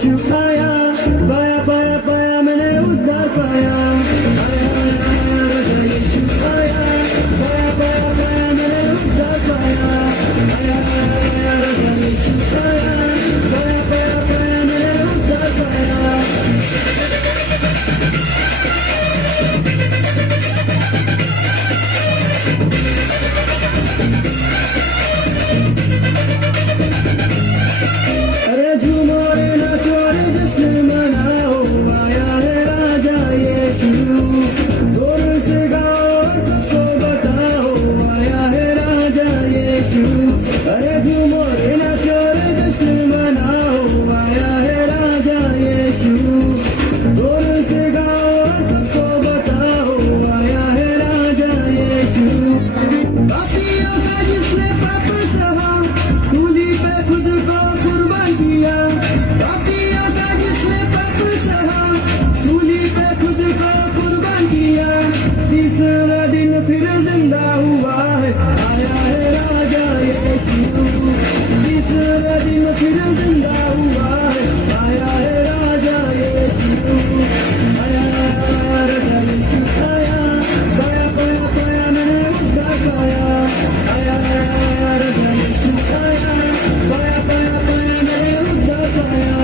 यीशु आया, पाया पाया पाया मैंने उद्धार पाया। आया आया राजा यीशु आया, पाया पाया पाया मैंने उद्धार पाया। आया आया राजा यीशु आया, पाया पाया पाया मैंने उद्धार पाया। अरे झूमो रे नाचो रे जश्न मनाओ, आया है राजा यीशु। जोर से गाओ और सबको बताओ, आया है राजा यीशु। अरे झूमो रे नाचो रे जश्न मनाओ, आया है राजा यीशु। जोर से गाओ और सबको बताओ, आया है राजा यीशु। पापियों का जिसने पाप सहा, सूली पे खुद को कुर्बान किया। पापियों का जिसने पाप सहा, सूली पे खुद को कुर्बान किया। तीसरा दिन फिर जिंदा हुआ है, आया है राजा यीशु। तीसरा दिन फिर जिंदा हुआ है, आया है राजा यीशु। आया राजा यीशु आया, पाया पाया पाया मैंने उद्धार पाया। आया राजा यीशु आया, पाया पाया पाया मैंने उद्धार पाया।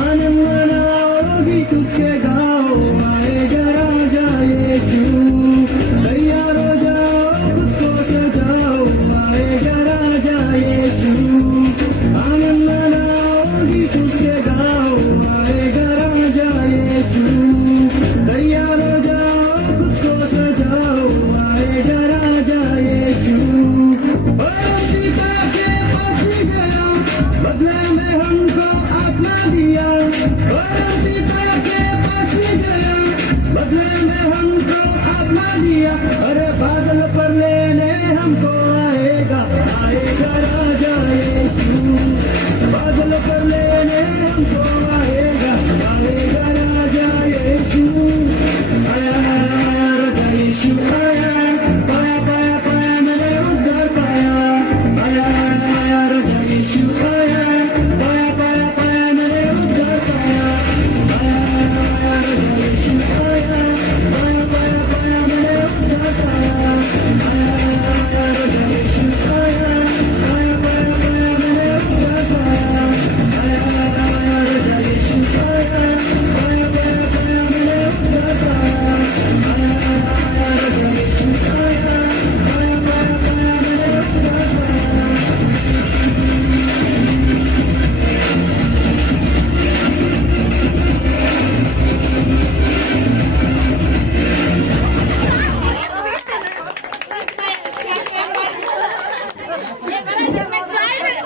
आनंद मनाओ गीत उसके गाओ, आएगा राजा यीशु। तैयार हो जाओ खुद को सजाओ, आएगा राजा यीशु। आनंद मनाओ गीत उसके गाओ, आएगा राजा यीशु। तैयार हो जाओ खुद को सजाओ, आएगा राजा यीशु। और सीता के पास गया, बदले में हमको आत्मा दिया। और सीता के पास गया, बदले में हमको आत्मा दिया। अरे बादल पर लेने हमको